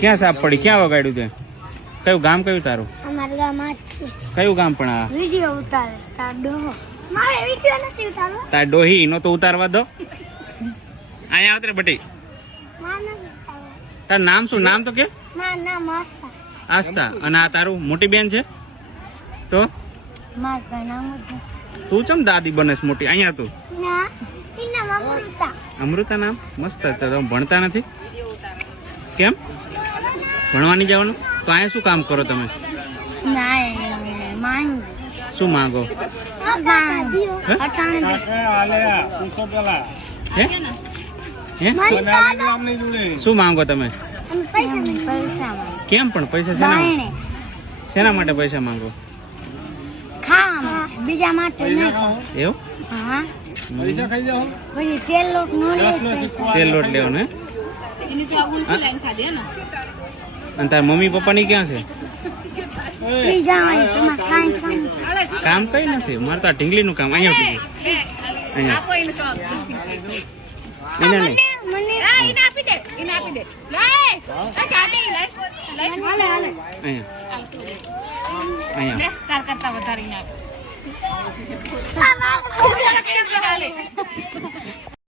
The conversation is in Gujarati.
ક્યાં સાપ પડી? ક્યાં વગાડ્યું તે? કયું ગામ કયું તારું? અમારા ગામમાં જ છે. કયું ગામ પણ આ? વિડિયો ઉતારે તાર ડોહો. મારે વિડિયો નથી ઉતારવો. તાર ડોહી નો તો ઉતારવા દો. અહીંયા આવતરે બટી. મારે નથી ઉતારવો. તાર નામ શું? નામ તો કે? મારું નામ આસ્થા. આસ્થા. અને આ તારું મોટી બેન છે? તો મારું કઈ નામ જ નથી. તું ચમ દાદી બનેસ મોટી? અહીંયા તું ના, એનું નામ અમૃતા. અમૃતા નામ મસ્ત. તો તમે ભણતા નથી? કેમ ભણવાની જવાનું? તો અહીંયા શું કામ કરો તમે? ના, માંગ. શું માંગો? હે? હે? શું માંગો તમે? પૈસા કેમ પણ પૈસા શેના? શેના માટે પૈસા માંગો? ખાવા બીજા માટે નહીં. એવું? હા, પછી તેલ લોટ નો લે. તેલ લોટ લેવાનો? અને તાર મમ્મી પપ્પાની ક્યાં છે? ઈ જવાની તમારે કાંઈ કામ. કામ કઈ નથી મારે તો આ ઢીંગલીનું કામ. અહીંયા અહીંયા એને નહીં. મને અહીંયા અહીંયા